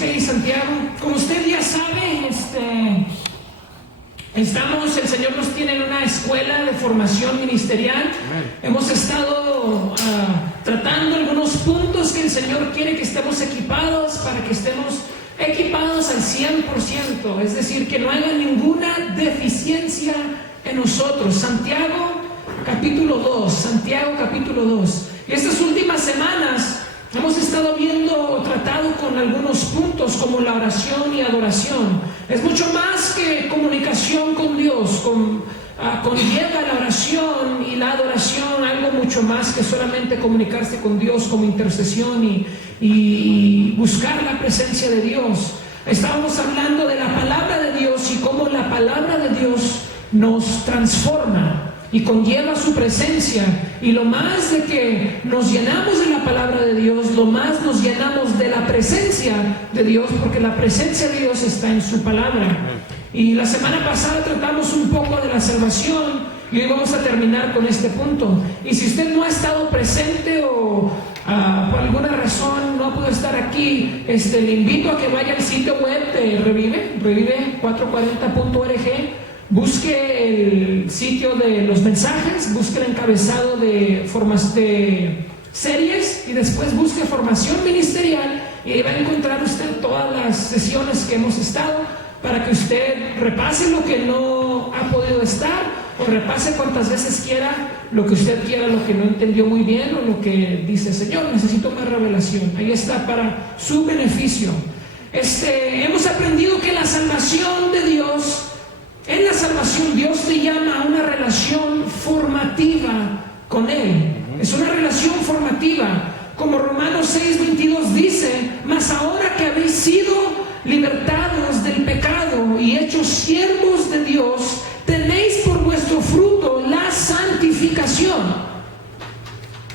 Busca ahí Santiago. Como usted ya sabe, el Señor nos tiene en una escuela de formación ministerial. Hemos estado tratando algunos puntos que el Señor quiere que estemos equipados, para que estemos equipados al 100%, es decir, que no haya ninguna deficiencia en nosotros. Santiago capítulo 2. Y estas últimas semanas hemos estado tratado con algunos puntos como la oración y adoración. Es mucho más que comunicación con Dios, conlleva la oración y la adoración algo mucho más que solamente comunicarse con Dios como intercesión y buscar la presencia de Dios. Estábamos hablando de la palabra de Dios y cómo la palabra de Dios nos transforma y conlleva su presencia, y lo más de que nos llenamos de la palabra de Dios, lo más nos llenamos de la presencia de Dios, porque la presencia de Dios está en su palabra. Y la semana pasada tratamos un poco de la salvación y hoy vamos a terminar con este punto. Y si usted no ha estado presente o por alguna razón no pudo estar aquí, le invito a que vaya al sitio web de revive440.org. Busque el sitio de los mensajes, busque el encabezado de series y después busque formación ministerial, y ahí va a encontrar usted todas las sesiones que hemos estado, para que usted repase lo que no ha podido estar, o repase cuantas veces quiera lo que usted quiera, lo que no entendió muy bien, o lo que dice: Señor, necesito más revelación. Ahí está para su beneficio. Hemos aprendido que la salvación de Dios, en la salvación Dios te llama a una relación formativa con Él. Es una relación formativa, como Romanos 6:22 dice: mas ahora que habéis sido libertados del pecado y hechos siervos de Dios, tenéis por vuestro fruto la santificación.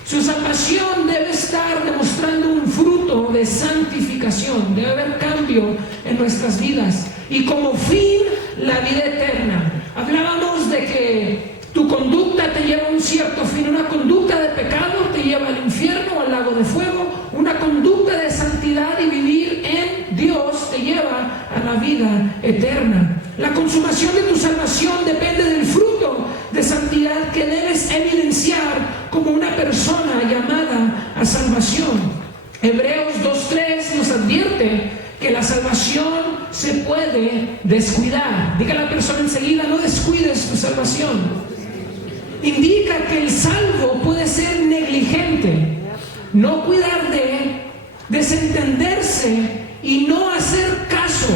Su salvación debe estar demostrando un fruto de santificación. Debe haber cambio en nuestras vidas, y como fin, la vida eterna. Hablábamos de que tu conducta te lleva a un cierto fin. Una conducta de pecado te lleva al infierno o al lago de fuego. Una conducta de santidad y vivir en Dios te lleva a la vida eterna. La consumación de tu salvación depende del fruto de santidad que debes evidenciar como una persona llamada a salvación. Hebreos 2:3 nos advierte que la salvación se puede descuidar. Diga a la persona enseguida: no descuides tu salvación. Indica que el salvo puede ser negligente, no cuidar de él, desentenderse y no hacer caso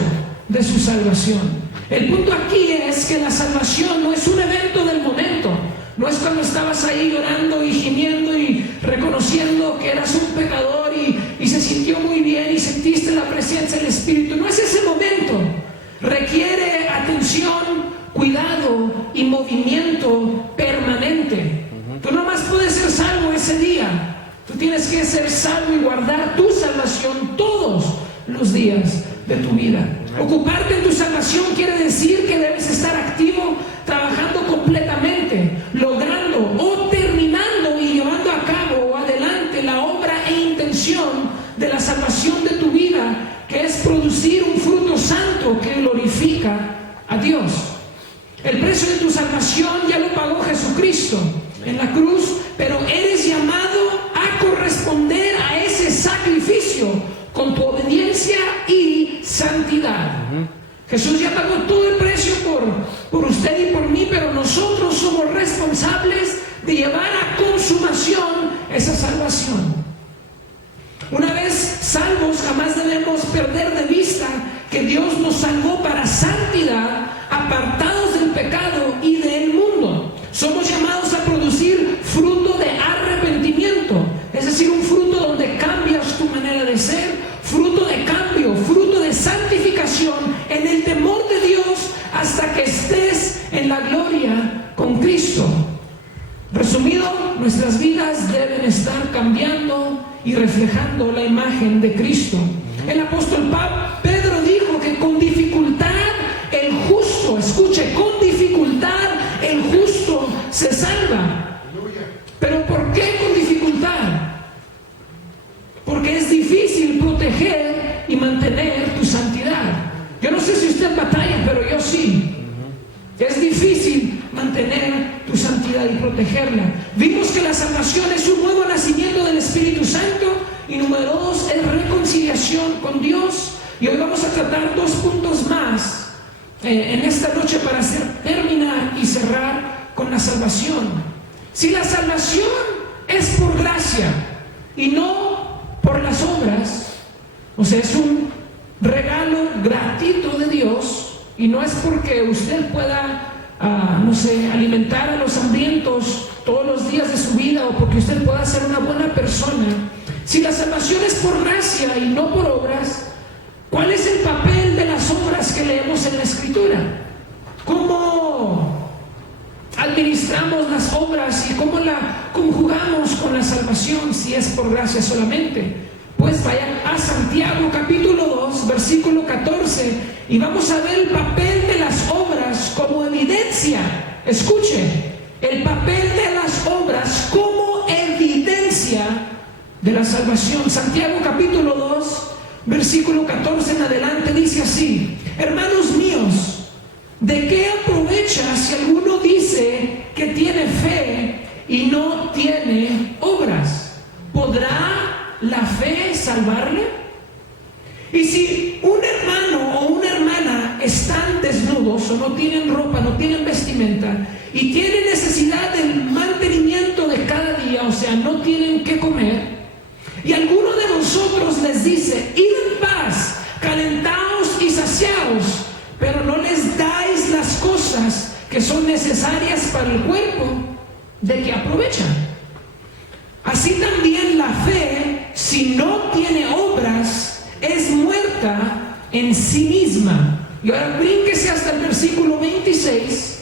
de su salvación. El punto aquí es que la salvación no es un evento del momento. No es cuando estabas ahí llorando y gimiendo y reconociendo que eras un pecador y se sintió muy bien y sentiste la presencia del Espíritu. No es ese momento. Requiere atención, cuidado y movimiento permanente. Tú no más puedes ser salvo ese día. Tú tienes que ser salvo y guardar tu salvación todos los días de tu vida. Ocuparte en tu salvación quiere decir que debes estar activo, trabajando completamente, logrando o terminando y llevando a cabo o adelante la obra e intención de la salvación de tu vida, que es producir un fruto santo que glorifica a Dios. El precio de tu salvación ya lo pagó Jesucristo en la cruz, pero eres llamado a corresponder a ese sacrificio con tu obediencia y santidad. Jesús ya pagó todo el precio por usted y por mí, pero nosotros somos responsables de llevar a consumación esa salvación. Una vez salvos, jamás debemos perder de vista que Dios nos salvó para santidad, apartados del pecado y del mundo. Somos llamados a producir fruto de arrepentimiento, es decir, un fruto donde cambias tu manera de ser, fruto de cambio, fruto de santificación en el temor de Dios hasta que estés en la gloria con Cristo. Resumido, nuestras vidas deben estar cambiando y reflejando la imagen de Cristo. El apóstol Pedro dijo que con dificultad el justo, escuche, con dificultad el justo se salva. ¿Pero por qué con dificultad? Porque es difícil proteger y mantener Es difícil mantener tu santidad y protegerla. Vimos que la salvación es un nuevo nacimiento del Espíritu Santo, y número 2 es reconciliación con Dios. Y hoy vamos a tratar 2 puntos más en esta noche para terminar y cerrar con la salvación. Si la salvación es por gracia y no por las obras, o sea, es un regalo gratuito de Dios, y no es porque usted pueda, alimentar a los hambrientos todos los días de su vida, o porque usted pueda ser una buena persona. Si la salvación es por gracia y no por obras, ¿cuál es el papel de las obras que leemos en la Escritura? ¿Cómo administramos las obras y cómo la conjugamos con la salvación si es por gracia solamente? Pues vayan a Santiago capítulo 2, versículo 14, y vamos a ver el papel de las obras como evidencia. Escuche, el papel de las obras como evidencia de la salvación. Santiago capítulo 2, versículo 14 en adelante dice así: hermanos míos, ¿de qué aprovecha si alguno dice que tiene fe y no tiene obras? ¿Podrá la fe salvarle? Y si un hermano o una hermana están desnudos o no tienen ropa, no tienen vestimenta, y tienen necesidad del mantenimiento de cada día, o sea, no tienen qué comer, y alguno de nosotros les dice: id en paz, calentaos y saciaos, pero no les dais las cosas que son necesarias para el cuerpo, ¿de qué aprovechan? Así también la fe, si no tiene obras, es muerta en sí misma. Y ahora brínquese hasta el versículo 26.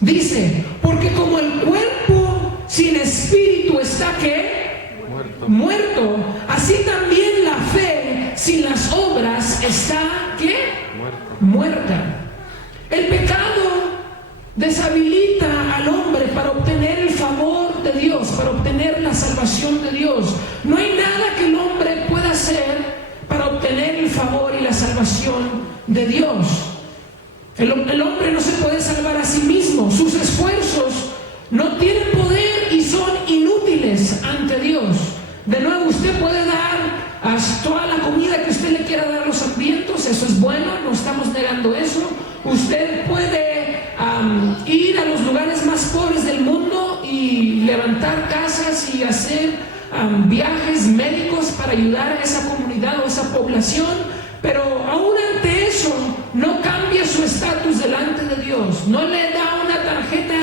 Dice: porque como el cuerpo sin espíritu está ¿qué? Muerto. Así también la fe sin las obras está ¿qué? Muerta. El pecado deshabilita al hombre para obtener el favor de Dios, para obtener la salvación de Dios. No hay nada que el hombre pueda hacer para obtener el favor y la salvación de Dios. El hombre no se puede salvar a sí mismo. Sus esfuerzos no tienen poder y son inútiles ante Dios. De nuevo, usted puede dar toda la comida que usted le quiera dar a los hambrientos, eso es bueno, no estamos negando eso. Usted puede ir a los lugares más pobres del mundo y levantar casas y hacer viajes médicos para ayudar a esa comunidad o esa población, pero aún ante eso no cambia su estatus delante de Dios, no le da una tarjeta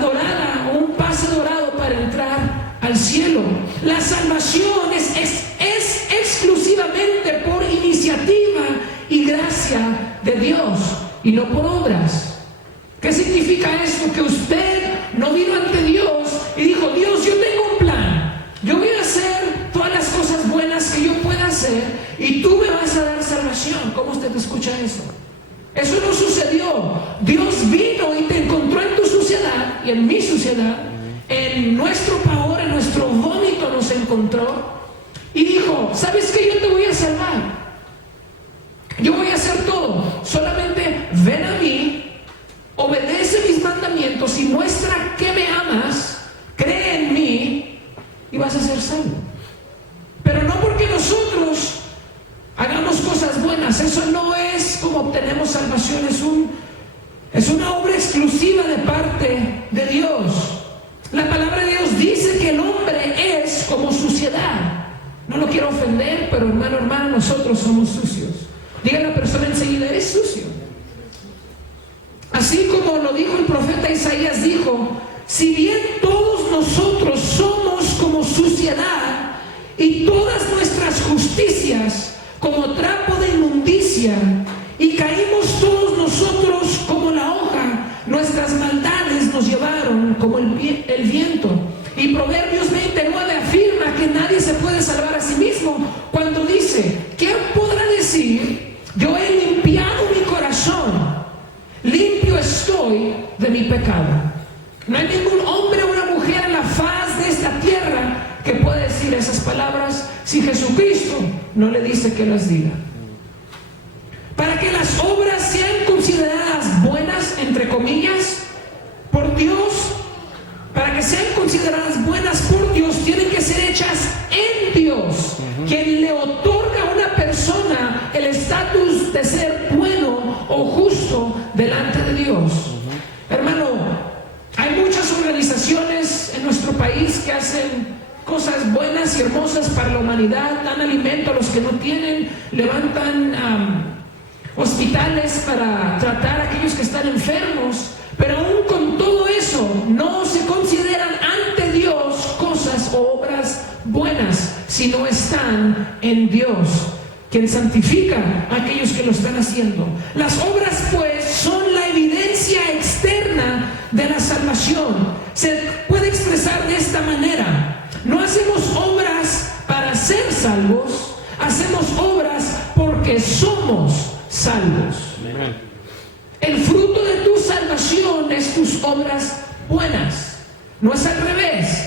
dorada o un pase dorado para entrar al cielo. La salvación es exclusivamente por iniciativa y gracia de Dios y no por obras. ¿Qué significa esto? Que usted no vino ante Dios y dijo: Dios, yo tengo un plan, yo voy a hacer todas las cosas buenas que yo pueda hacer y tú me vas a dar salvación. ¿Cómo usted escucha eso? Eso no sucedió. Dios vino y te encontró en tu suciedad y en mi suciedad, en nuestro pavor, en nuestro vómito nos encontró y dijo: ¿sabes qué? Yo te voy a salvar, yo voy a hacer todo, solamente ven a mí, obedece mis mandamientos y muestra que me amas, cree en mí y vas a ser salvo. Pero no porque nosotros hagamos cosas buenas, eso no es como obtenemos salvación, es una obra exclusiva de parte de Dios. La palabra de Dios dice que el hombre es como suciedad. No lo quiero ofender, pero hermano, nosotros somos sucios. Diga a la persona enseguida: eres sucio. Así como lo dijo el profeta Isaías, dijo: si bien todos nosotros somos como suciedad y todas nuestras justicias como trapo de inmundicia, y caímos todos nosotros como la hoja, nuestras maldades nos llevaron como el viento. Y Proverbios 29 afirma que nadie se puede salvar a sí mismo cuando dice: ¿quién podrá decir, yo he limpiado mi corazón, limpio estoy de mi pecado? No hay ningún hombre o una mujer en la faz de esta tierra que pueda decir esas palabras si Jesucristo no le dice que las diga. Para que las obras sean consideradas buenas, entre comillas, por Dios, para que sean consideradas buenas por Dios, tienen que ser hechas en Dios, quien le otorga a una persona el estatus de ser bueno o justo delante de Dios. Hermano, hay muchas organizaciones en nuestro país que hacen cosas buenas y hermosas para la humanidad, dan alimento a los que no tienen, levantan hospitales para tratar a aquellos que están enfermos, pero aún con todo eso no se consideran ante Dios cosas o obras buenas, si no están en Dios, quien santifica a aquellos que lo están haciendo. Las obras, pues, son la evidencia externa de la salvación. Se puede expresar de esta manera: no hacemos obras para ser salvos, hacemos obras porque somos salvos. El fruto de tu salvación es tus obras buenas, no es al revés.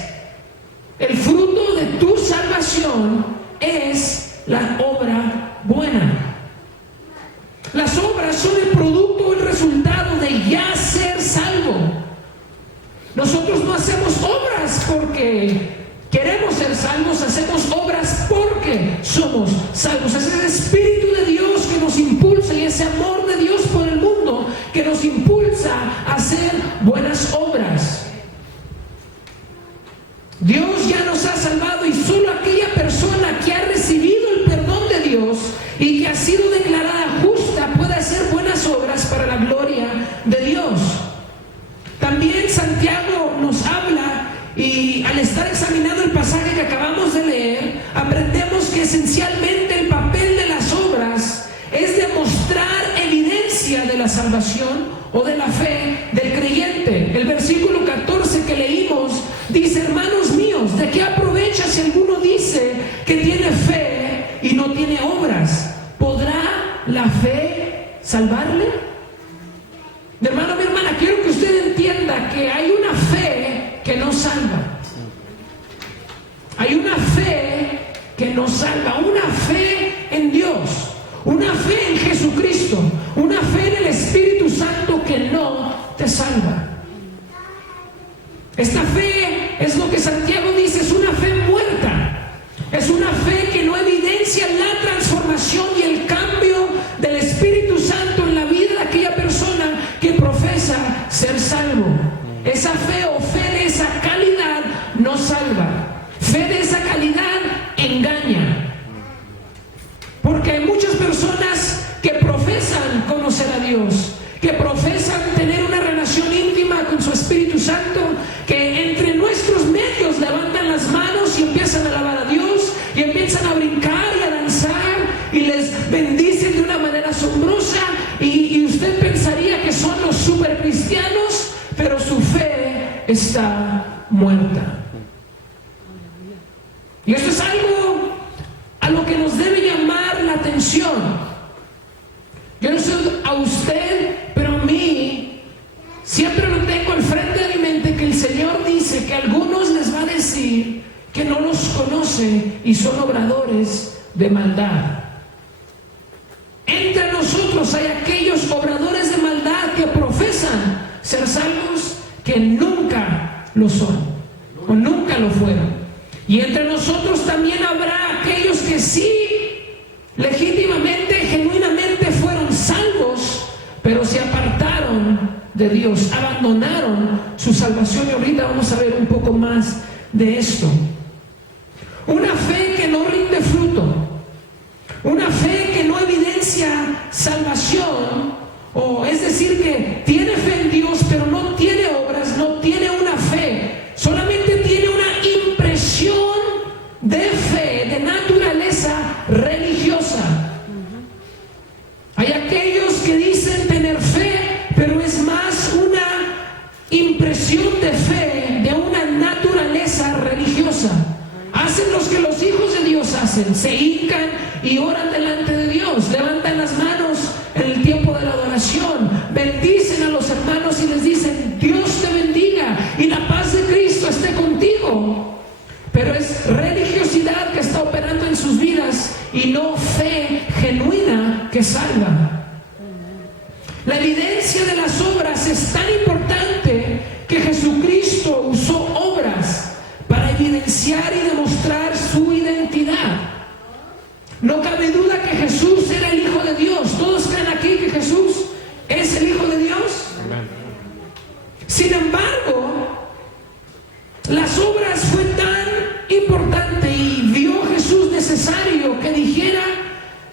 El fruto de tu salvación es la obra buena. Las obras son el producto o el resultado de ya ser salvo. Nosotros no hacemos obras porque queremos ser salvos, hacemos obras porque somos salvos. Es el Espíritu de Dios que nos impulsa, y ese amor de Dios por el mundo que nos impulsa a hacer buenas obras. Dios ya nos ha salvado, y solo aquella persona que ha recibido el perdón de Dios y que ha sido declarada justa puede hacer buenas obras para la gloria de Dios. También Santiago nos habla, y al estar examinando el pasaje que acabamos de leer, aprendemos que esencialmente el papel de las obras es demostrar evidencia de la salvación o de la fe del creyente. El versículo 14 que leímos dice: hermanos míos, ¿de qué aprovecha si alguno dice que tiene fe y no tiene obras? ¿Podrá la fe salvarle? Mi hermano, mi hermana, quiero que usted entienda que hay una fe que no salva. Hay una fe que nos salva, una fe en Dios, una fe en Jesucristo, una fe en el Espíritu Santo que no te salva. Esta fe es lo que Santiago dice: es una fe muerta, es una fe que no evidencia la transformación y el cambio del Espíritu Santo en la vida de aquella persona que profesa ser salvo. Esa fe o fe de esa calidad no salva. Fe de esa calidad engaña. Porque hay muchas personas que profesan conocer a Dios, que profesan tener una relación íntima con su Espíritu Santo, que entre nuestros medios levantan las manos y empiezan a alabar a Dios, y empiezan a brincar y a danzar, y les bendicen de una manera asombrosa, y usted pensaría que son los super cristianos, pero su fe está muerta. Y esto es algo a lo que nos debe llamar la atención. Yo no sé a usted, pero a mí siempre lo tengo al frente de mi mente, que el Señor dice que a algunos les va a decir que no los conoce y son obradores de maldad. Entre nosotros hay aquellos obradores de maldad que profesan ser salvos, que nunca lo son o nunca lo fueron. Y entre nosotros también habrá aquellos que sí, legítimamente, genuinamente fueron salvos, pero se apartaron de Dios, abandonaron su salvación. Y ahorita vamos a ver un poco más de esto. Una fe que no rinde fruto, una fe que no evidencia salvación, o es decir, que tiene fe en Dios pero no tiene obras, no tiene una fe, solamente tiene una impresión de fe, de naturaleza religiosa. Hay aquellos que dicen tener fe, pero es más una impresión de fe, de una naturaleza religiosa. Hacen los que los hijos de Dios hacen, se hincan y oran delante de Dios, levantan las manos en el tiempo de la adoración, bendicen a los hermanos y les dicen: Dios te bendiga y la paz de Cristo esté contigo. Pero es religiosidad que está operando en sus vidas y no fe genuina que salva. La evidencia de las obras es tan importante que Jesucristo usó obras para evidenciar y demostrar su identidad. No cabe duda que Jesús era el Hijo de Dios. ¿Todos creen aquí que Jesús es el Hijo de Dios? Sin embargo, las obras fue tan importante y vio Jesús necesario que dijera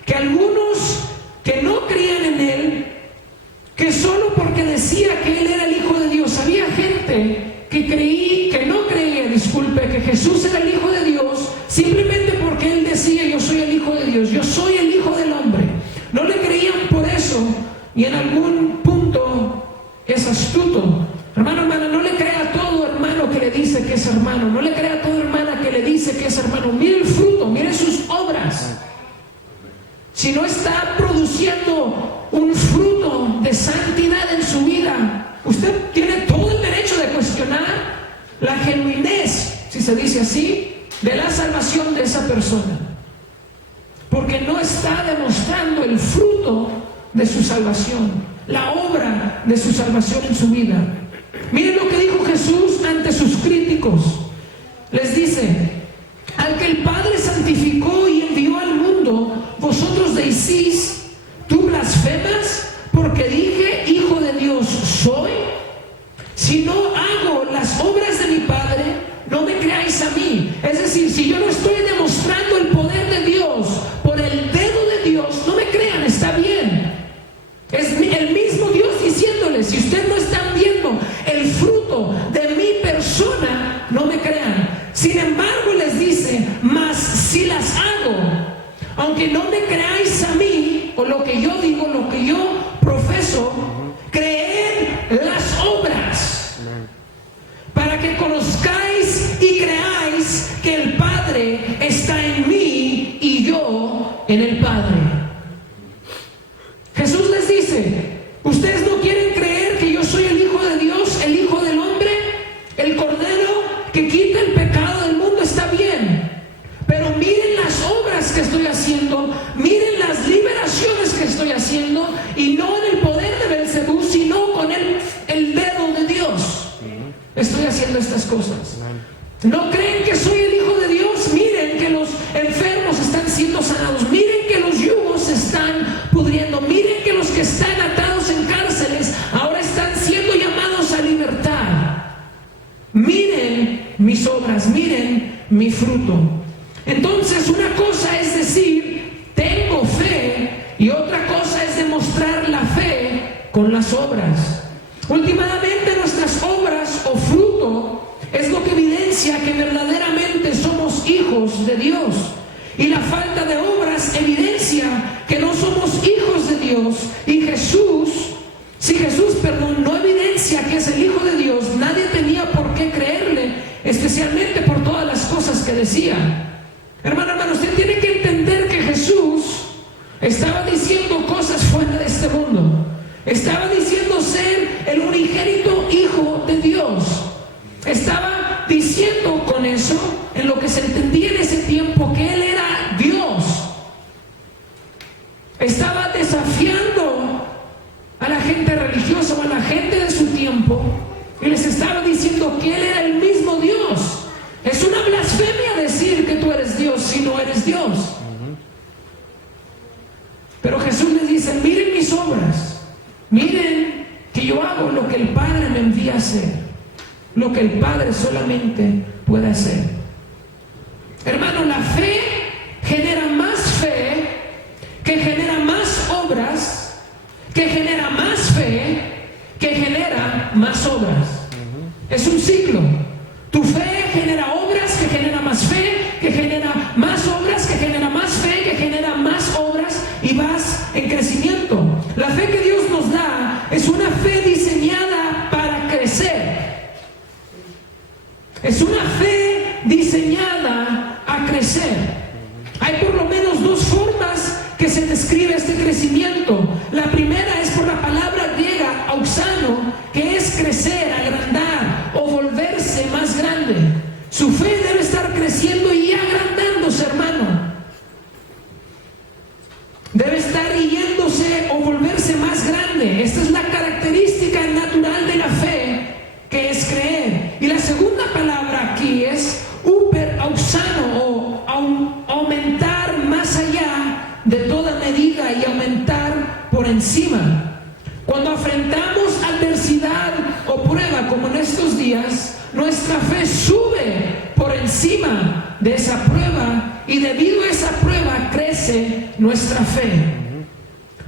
que algunos que no creían en Él, que solo porque decía que Él era el Hijo de Dios, había gente que no creía, que Jesús era el Hijo de Dios, simplemente porque Él decía: yo soy el Hijo de Dios, yo soy el Hijo del Hombre. No le creían por eso, y en algún punto es astuto. Hermano, hermana, no le crea a todo hermano que le dice que es hermano, no le crea a toda hermana que le dice que es hermano. Mire el fruto, mire sus obras. Si no está produciendo un fruto de santidad en su vida, usted tiene todo el derecho de cuestionar la genuinez, si se dice así, de la salvación de esa persona, porque no está demostrando el fruto de su salvación, la obra de su salvación en su vida. Miren lo que dijo Jesús ante sus críticos. Les dice: al que el Padre santificó y envió al mundo, vosotros decís: ¿tú blasfemas porque dije Hijo de Dios soy? Si no hago las obras de mi Padre, no me creáis a mí. Es decir, si yo no estoy demostrando el poder de Dios por el dedo de Dios, no me crean, está bien. Es el mismo Dios diciéndoles: si ustedes no están viendo el fruto de mi persona, no me crean. Sin embargo, les dice: mas si las hago, aunque no me creáis a mí, o lo que yo digo, lo que yo profeso, creed las obras, para que conozcáis y creáis que el Padre está en mí y yo en el Padre. Jesús les dice: ustedes no quieren creer que yo soy el Hijo de Dios, el Hijo del Hombre, el Cordero que quita el pecado del mundo. Está bien, pero miren las obras que estoy haciendo, miren las liberaciones que estoy haciendo, y no en el poder de Belcebú, sino con el dedo de Dios. Estoy haciendo estas cosas. ¿No creen que soy el Hijo de Dios? Miren que los enfermos están siendo sanados, miren que los yugos se están pudriendo, miren que los que están atados en cárceles ahora están siendo llamados a libertad. Miren mis obras, miren mi fruto. Entonces, una cosa es decir tengo fe, y otra cosa es demostrar la fe con las obras. Últimamente, nuestras obras o fruto es lo que evidencia que verdaderamente somos hijos de Dios, y la falta de obras evidencia que no somos hijos de Dios. Y si Jesús no evidencia que es el Hijo de Dios, nadie tenía por qué creerle, especialmente por todas las cosas que decía. Hermano, usted tiene que entender que Jesús estaba diciendo cosas fuera de este mundo. Estaba diciendo ser el unigénito Hijo de Dios. Estaba diciendo con eso, en lo que se entendía en ese tiempo, que Él era Dios. Estaba desafiando a la gente religiosa o a la gente de su tiempo, y les estaba diciendo que Él era el mismo Dios. Es una blasfemia decir que tú eres Dios si no eres Dios. Pero Jesús les dice: miren mis obras, miren que yo hago lo que el Padre me envía a hacer, lo que el Padre solamente puede hacer. Hermano, la fe genera más fe, que genera más obras, que genera más fe, que genera más obras. Es un ciclo. Tu fe genera obras, que genera más fe, que genera más obras, que genera más fe, que genera más obras, y vas en crecimiento. La fe que Dios nos da es una fe diseñada para crecer. Es una fe diseñada a crecer. Hay por lo menos dos formas que se describe este crecimiento. La primera es por la palabra griega auxano, que es crecer, agrandar o volverse o prueba como en estos días, nuestra fe sube por encima de esa prueba y debido a esa prueba crece nuestra fe.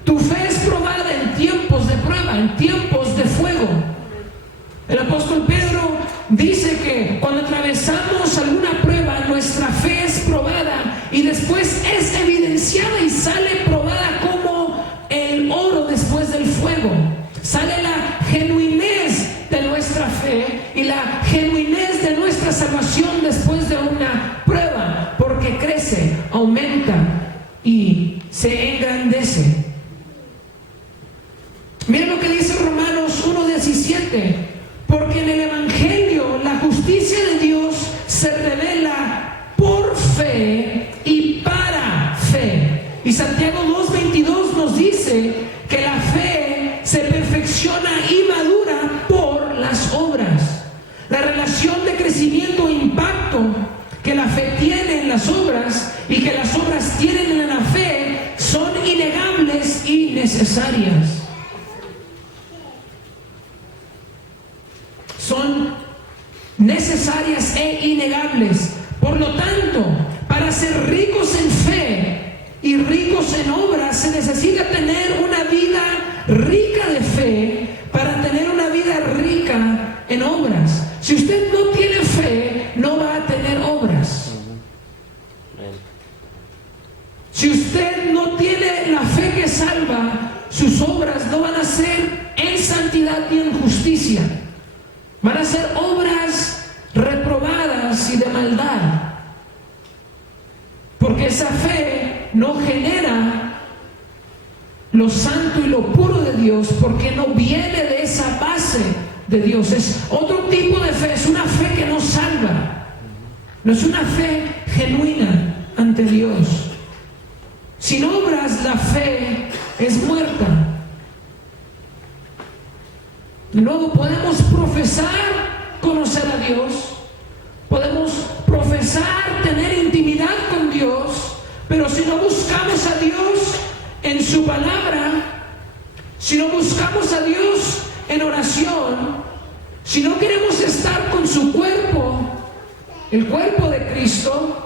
Tu fe es probada en tiempos de prueba, en tiempos de fuego. El apóstol Pedro dice que cuando atravesamos alguna prueba, nuestra fe es probada y después es evidenciada y sale probada como el oro después del fuego. Sale la genuinez de nuestra fe y la genuinez de nuestra salvación después de una prueba, porque crece, aumenta y se engrandece. Miren lo que dice Romanos 1:17, porque en el Evangelio la justicia de Dios se revela por fe y para fe. Y Santiago 2:22 nos dice que la fe se perfecciona y madura por las obras. La relación de crecimiento e impacto que la fe tiene en las obras y que las obras tienen en la fe son innegables y necesarias. Son necesarias e innegables. Por lo tanto, para ser ricos en fe y ricos en obras, se necesita tener una vida rica de fe para tener una vida rica en obras. Si usted no tiene fe, no va a tener obras. Si usted no tiene la fe que salva, sus obras no van a ser en santidad y en justicia. Van a ser obras reprobadas y de maldad. Porque esa fe no genera lo santo y lo puro de Dios, porque no viene de esa base de Dios. Es otro tipo de fe, es una fe que no salva. No es una fe genuina ante Dios. Sin obras la fe es muerta. De nuevo, podemos profesar conocer a Dios, podemos profesar tener intimidad con Dios, pero si no buscamos a Dios en su palabra, si no buscamos a Dios en oración, si no queremos estar con su cuerpo, el cuerpo de Cristo,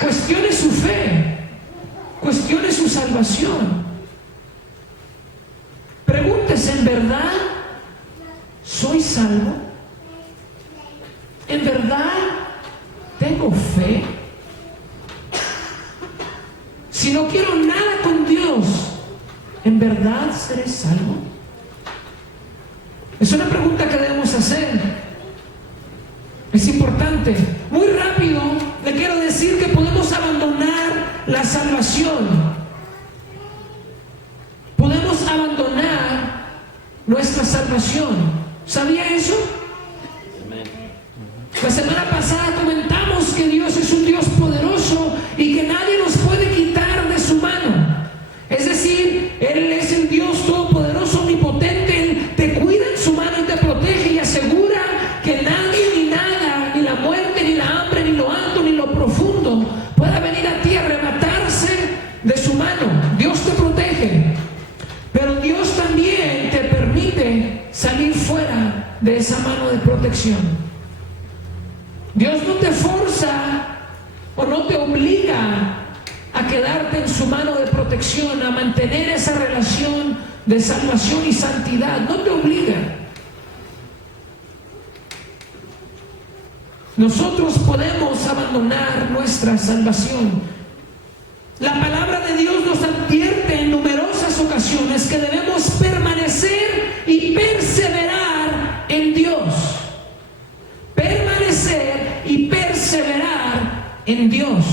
cuestione su fe, cuestione su salvación. Pregúntese, ¿en verdad soy salvo? ¿En verdad tengo fe? Si no quiero nada con Dios, ¿en verdad seré salvo? Es una pregunta que debemos hacer. Es importante. Muy rápido le quiero decir que podemos abandonar la salvación. Podemos abandonar nuestra salvación. ¿Sabía eso? La semana pasada comentamos que Dios es un Dios poderoso y que nadie nos puede quitar de su mano. Es decir, Él es el Dios todopoderoso, omnipotente. Él te cuida en su mano y te protege y asegura que nadie ni nada, ni la muerte, ni la hambre, ni lo alto, ni lo profundo pueda venir a ti a arrebatarse de su mano. Dios te protege. Pero Dios también te permite salir fuera de esa mano de protección. Dios no te forza o no te obliga a quedarte en su mano de protección, a mantener esa relación de salvación y santidad. No te obliga. Nosotros podemos abandonar nuestra salvación. La palabra de Dios nos advierte en numerosas ocasiones que debemos permanecer y perseverar en Dios. Permanecer y perseverar en Dios.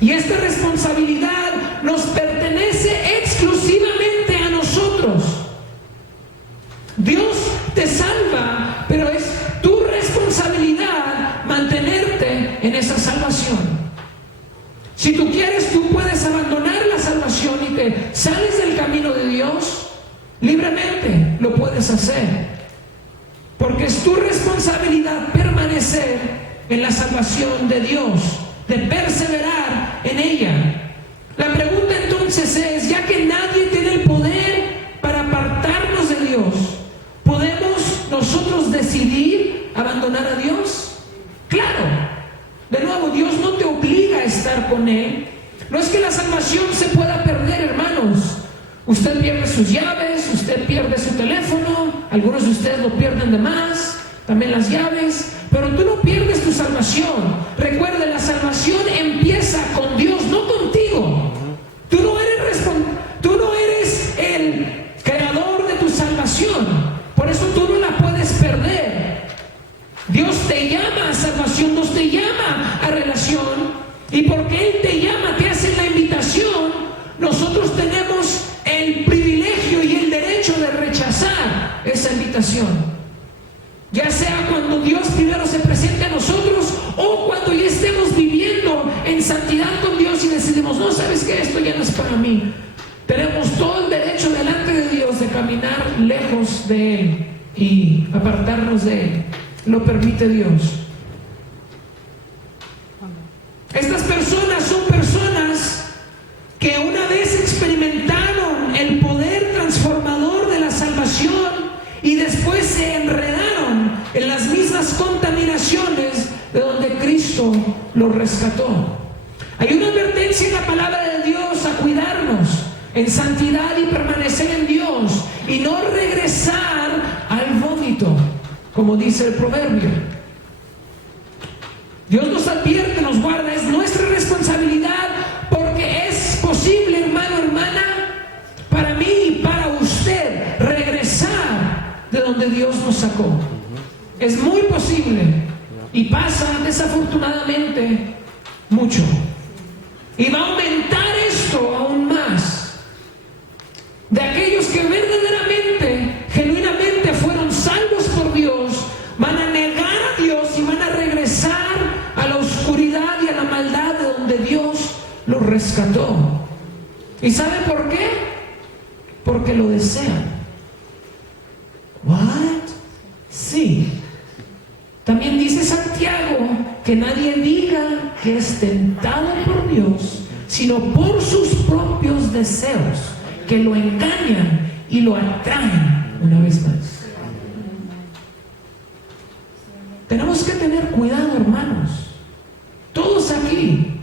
Y esta responsabilidad nos pertenece exclusivamente a nosotros. Dios te salva, pero es tu responsabilidad mantenerte en esa salvación. Si tú quieres, tú puedes abandonar la salvación y te sales del camino de Dios, libremente lo puedes hacer. Porque es tu responsabilidad permanecer en la salvación de Dios, de perseverar en ella. La pregunta entonces es, ya que nadie tiene el poder para apartar usted pierde su teléfono, algunos de ustedes lo pierden de más, también las llaves, pero tú no pierdes tu salvación. Recuerda, la salvación empieza con Dios, no contigo. Tú no eres el creador de tu salvación, por eso tú no la puedes perder. Dios te llama a salvación, Dios te llama a relación, y porque Él te llama, te hace la invitación, nosotros tenemos el privilegio y el derecho de rechazar esa invitación. Ya sea cuando Dios primero se presente a nosotros o cuando ya estemos viviendo en santidad con Dios y decidimos, no, sabes que esto ya no es para mí. Tenemos todo el derecho delante de Dios de caminar lejos de Él y apartarnos de Él. Lo permite Dios. Estas personas son personas que una vez experimentaron el poder transformador de la salvación y después se enredaron en las mismas contaminaciones de donde Cristo los rescató. Hay una advertencia en la palabra de Dios a cuidarnos en santidad y permanecer en Dios y no regresar al vómito, como dice el proverbio. Dios nos advierte, nos guarda, es nuestra responsabilidad, porque es posible, hermano, hermana, para mí y para usted, regresar de donde Dios nos sacó. Es muy posible y pasa desafortunadamente mucho. Y va a aumentar esto aún más. De aquellos que verdaderamente, genuinamente fueron salvos por Dios, van a negar a Dios y van a regresar a la oscuridad y a la maldad de donde Dios los rescató. ¿Y sabe por qué? Porque lo desean. ¿What? Sí. También dice Santiago que nadie diga que es tentado por Dios, sino por sus propios deseos, que lo engañan y lo atraen una vez más. Tenemos que tener cuidado, hermanos. Todos aquí,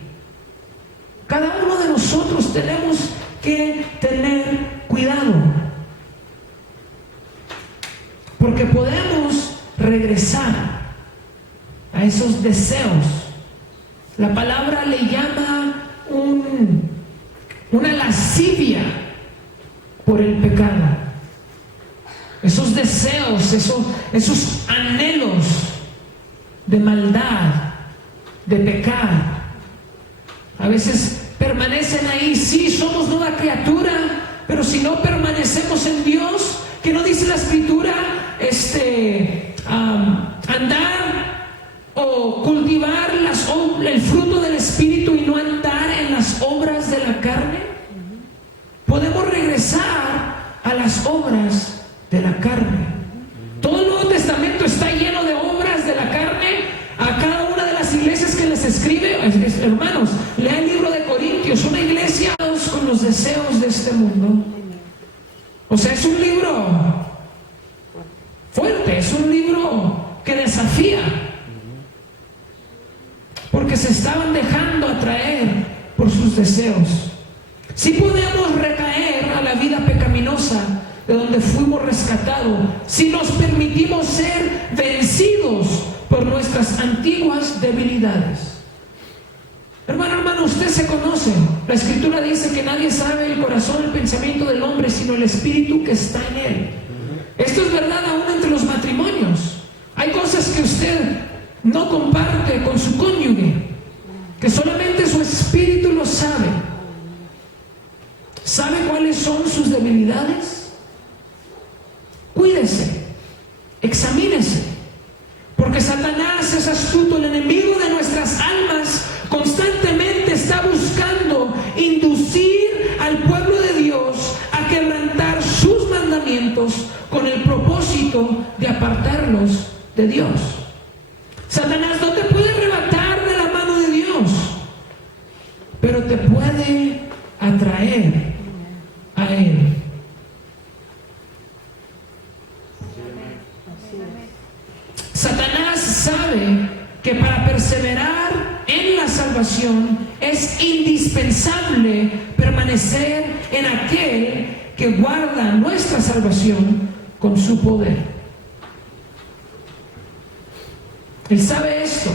cada uno de nosotros tenemos que tener cuidado, porque podemos regresar a esos deseos. La palabra le llama una lascivia por el pecado. Esos deseos, esos anhelos de maldad, de pecar, a veces permanecen ahí. Sí, somos nueva criatura, pero si no permanecemos en Dios, ¿qué no dice la Escritura? Andar o cultivar el fruto del Espíritu y no andar en las obras de la carne. Podemos regresar a las obras de la carne. Todo el Nuevo Testamento está lleno de obras de la carne. A cada una de las iglesias que les escribe, hermanos, lea el libro de Corintios, una iglesia con los deseos de este mundo. O sea, es un libro fuerte, es un libro que desafía, porque se estaban dejando atraer por sus deseos. Si podemos recaer a la vida pecaminosa de donde fuimos rescatados, si nos permitimos ser vencidos por nuestras antiguas debilidades. Hermano, usted se conoce. La Escritura dice que nadie sabe el corazón, el pensamiento del hombre, sino el Espíritu que está en él. Esto es verdad aún entre los matrimonios. Hay cosas que usted no comparte con su cónyuge, que solamente su espíritu lo sabe. ¿Sabe cuáles son sus debilidades? Cuídese, examínese, porque Satanás es astuto, el enemigo de nuestras almas constantemente está buscando inducir al pueblo de Dios a quebrantar sus mandamientos con el propósito de apartarlos de Dios. Satanás no te puede arrebatar de la mano de Dios, pero te puede atraer a Él. Satanás sabe que para perseverar en la salvación es indispensable permanecer en aquel que guarda nuestra salvación con su poder. Él sabe esto.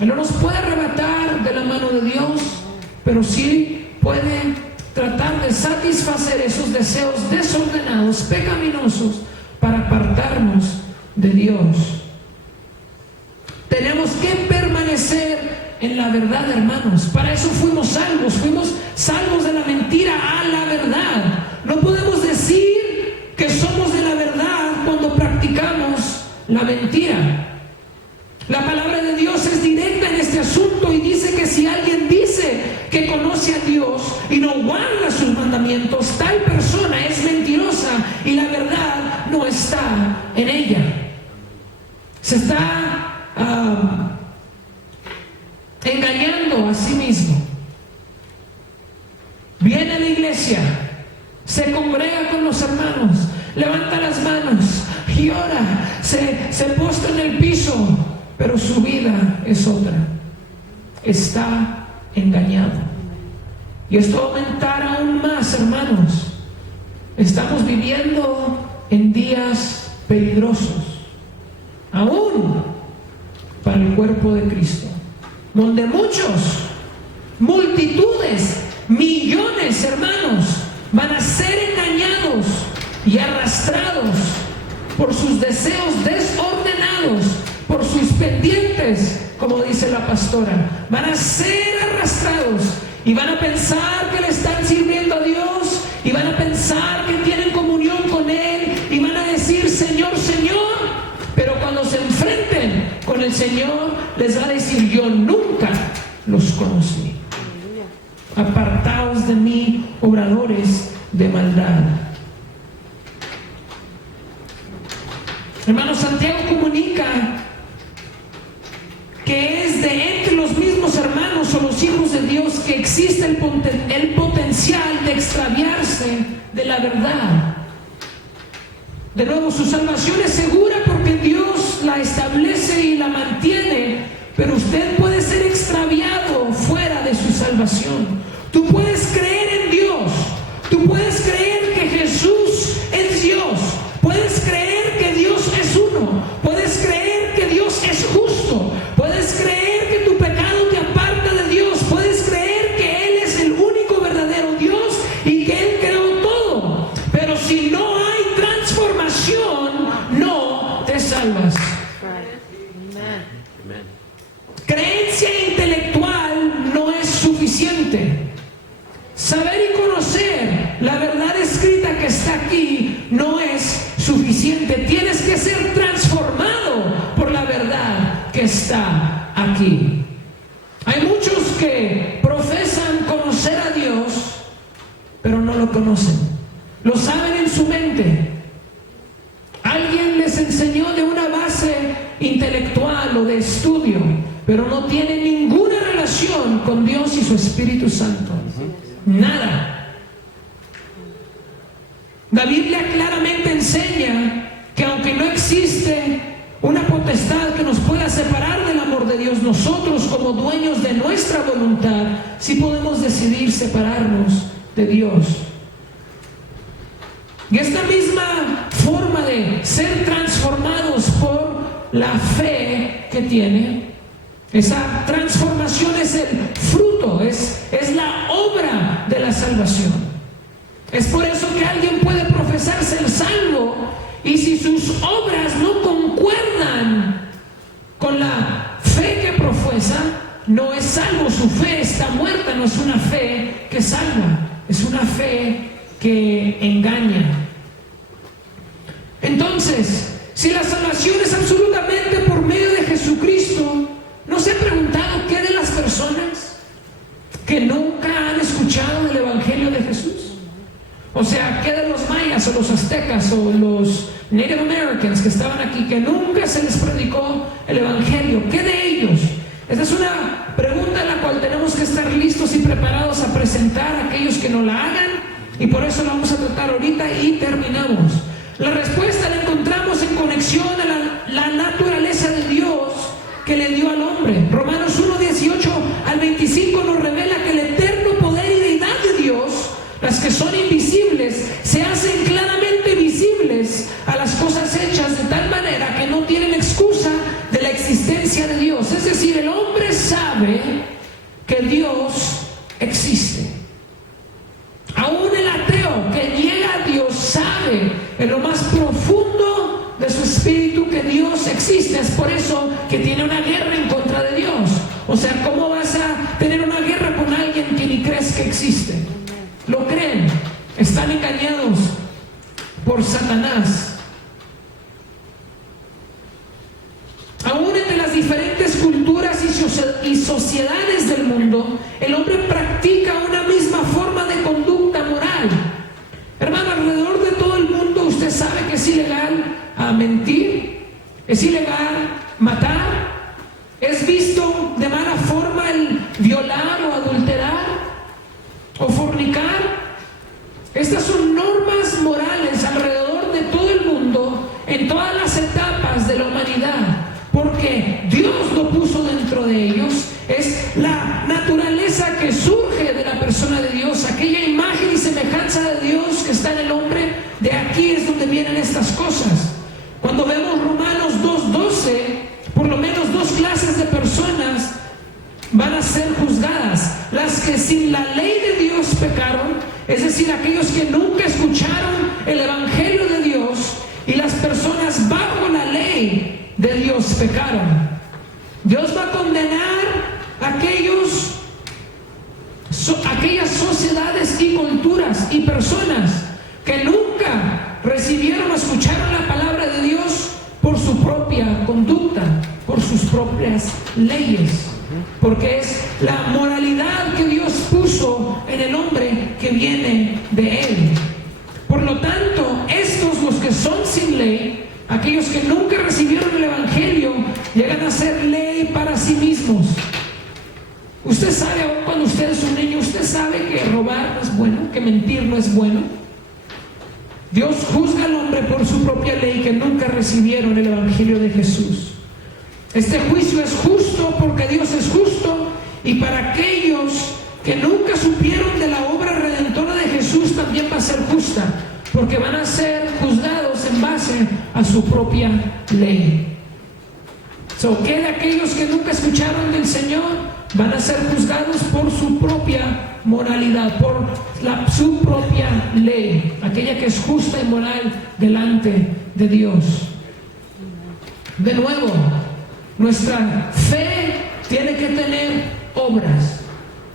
Él no nos puede arrebatar de la mano de Dios, pero sí puede tratar de satisfacer esos deseos desordenados, pecaminosos, para apartarnos de Dios. Tenemos que permanecer en la verdad, hermanos. Para eso fuimos salvos de la mentira a la verdad. No podemos decir que somos de la verdad cuando practicamos la mentira. La palabra de Dios es directa en este asunto y dice que si alguien dice que conoce a Dios y no guarda sus mandamientos, tal persona es mentirosa y la verdad no está en ella. Se está engañando a sí mismo. Viene a la iglesia, se congrega con los hermanos, levanta las manos y ora, se postra en el piso, pero su vida es otra. Está engañado. Y esto va a aumentar aún más, hermanos. Estamos viviendo en días peligrosos, aún para el cuerpo de Cristo, donde multitudes, millones, hermanos, van a ser engañados y arrastrados por sus deseos desordenados, por sus pendientes, como dice la pastora. Van a ser arrastrados y van a pensar que le están sirviendo a Dios y van a pensar que tienen comunión con Él y van a decir Señor, Señor, pero cuando se enfrenten con el Señor les va a decir yo nunca los conocí. Apartaos de mí, obradores de maldad. Hermano, Santiago comunica que es de entre los mismos hermanos o los hijos de Dios que existe el potencial de extraviarse de la verdad. De nuevo, su salvación es segura porque Dios la establece y la mantiene, pero usted puede ser extraviado fuera de su salvación. Tú puedes creer en Dios, tú puedes creer que Jesús es Dios, puedes creer que Dios es uno, puedes creer que Dios es justo, puedes creer que tu pecado te aparta de Dios, puedes creer que Él es el único verdadero Dios y que Él creó todo, pero si no hay transformación, no te salvas. Creencia intelectual no es suficiente. Saber y conocer la verdad escrita que está aquí no es suficiente. Tienes que ser transformado por la verdad que está aquí. Hay muchos que profesan conocer a Dios, pero no lo conocen. Lo saben en su mente. Alguien les enseñó de una base intelectual o de estudio, pero no tiene ninguna relación con Dios y su Espíritu Santo. Nada. La Biblia claramente enseña que aunque no existe una potestad que nos pueda separar del amor de Dios, nosotros como dueños de nuestra voluntad sí podemos decidir separarnos de Dios. Y esta misma forma de ser transformados por la fe que tiene, esa transformación es el fruto, es la obra de la salvación. Es por eso que alguien puede profesar ser salvo y si sus obras no concuerdan con la fe que profesa, no es salvo, su fe está muerta, no es una fe que salva, es una fe que engaña. Entonces, si la salvación es absolutamente por medio de Jesucristo, ¿no se ha preguntado qué de las personas que nunca han escuchado del Evangelio de Jesús? O sea, ¿qué de los mayas o los aztecas o los Native Americans que estaban aquí, que nunca se les predicó el Evangelio? ¿Qué de ellos? Esta es una pregunta en la cual tenemos que estar listos y preparados a presentar a aquellos que no la hagan, y por eso la vamos a tratar ahorita y terminamos. La respuesta la encontramos en conexión a la naturaleza de Dios que le dio al hombre. Romanos 1:18 al 25 nos revela que el eterno poder y deidad de Dios, las que son invisibles, en lo más profundo de su espíritu que Dios existe. Es por eso que tiene una guerra en contra de Dios. O sea, ¿cómo vas a tener una guerra con alguien que ni crees que existe? Lo creen, están engañados por Satanás. Aún entre las diferentes culturas y sociedades del mundo, el hombre practica una misma forma de conducta moral. Hermano, alrededor de todo el mundo usted sabe que es ilegal mentir, es ilegal matar, es visto de mala forma el violar o adulterar o fornicar. Estas son normas morales alrededor de todo el mundo, en todas las etapas de la humanidad, porque Dios lo puso dentro de ellos. Es la naturaleza que surge de la persona de Dios, aquella imagen y semejanza de Dios que está en el hombre. De aquí es donde vienen estas cosas. Cuando vemos Romanos 2:12, por lo menos dos clases de personas van a ser juzgadas: las que sin la ley de Dios pecaron, es decir, aquellos que nunca escucharon el evangelio de Dios, y las personas bajo la ley de Dios pecaron. Dios va a condenar aquellas sociedades y culturas y personas que nunca recibieron o escucharon la palabra de Dios por su propia conducta, por sus propias leyes, porque es la moralidad que Dios puso en el hombre que viene de Él. Por lo tanto, estos, los que son sin ley, aquellos que nunca recibieron el evangelio, llegan a ser ley para sí mismos. Usted sabe, aún cuando usted es un niño, usted sabe que robar no es bueno, que mentir no es bueno. Dios juzga al hombre por su propia ley, que nunca recibieron el evangelio de Jesús. Este juicio es justo porque Dios es justo, y para aquellos que nunca supieron de la obra redentora de Jesús también va a ser justa, porque van a ser juzgados en base a su propia ley. Que de aquellos que nunca escucharon del Señor van a ser juzgados por su propia moralidad, por su propia ley, aquella que es justa y moral delante de Dios. De nuevo, nuestra fe tiene que tener obras.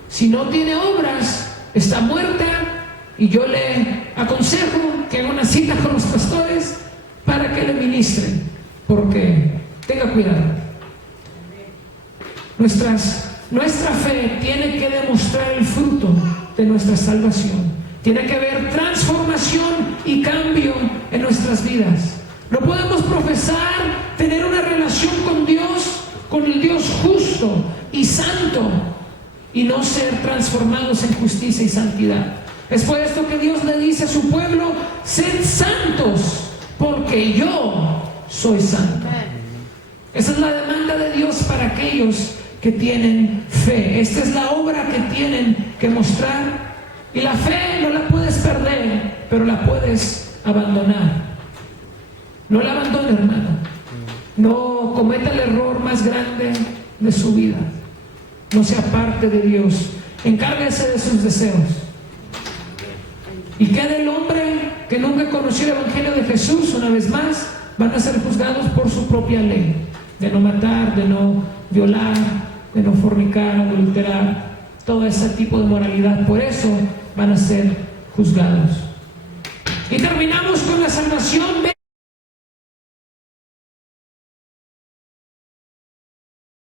Si no tiene obras, está muerta, y yo le aconsejo que haga una cita con los pastores para que le ministren, porque tenga cuidado. Nuestra fe tiene que demostrar el fruto de nuestra salvación. Tiene que haber transformación y cambio en nuestras vidas. No podemos profesar tener una relación con Dios, con el Dios justo y santo, y no ser transformados en justicia y santidad. Es por esto que Dios le dice a su pueblo: sed santos, porque yo soy santo. Esa es la demanda de Dios para aquellos que tienen fe. Esta es la obra que tienen que mostrar. Y la fe no la puedes perder, pero la puedes abandonar. No la abandone, hermano. No cometa el error más grande de su vida. No se aparte de Dios. Encárguese de sus deseos. Y quede el hombre que nunca conoció el evangelio de Jesús. Una vez más, van a ser juzgados por su propia ley, de no matar, de no violar, de no fornicar, adulterar, todo ese tipo de moralidad. Por eso van a ser juzgados. Y terminamos con la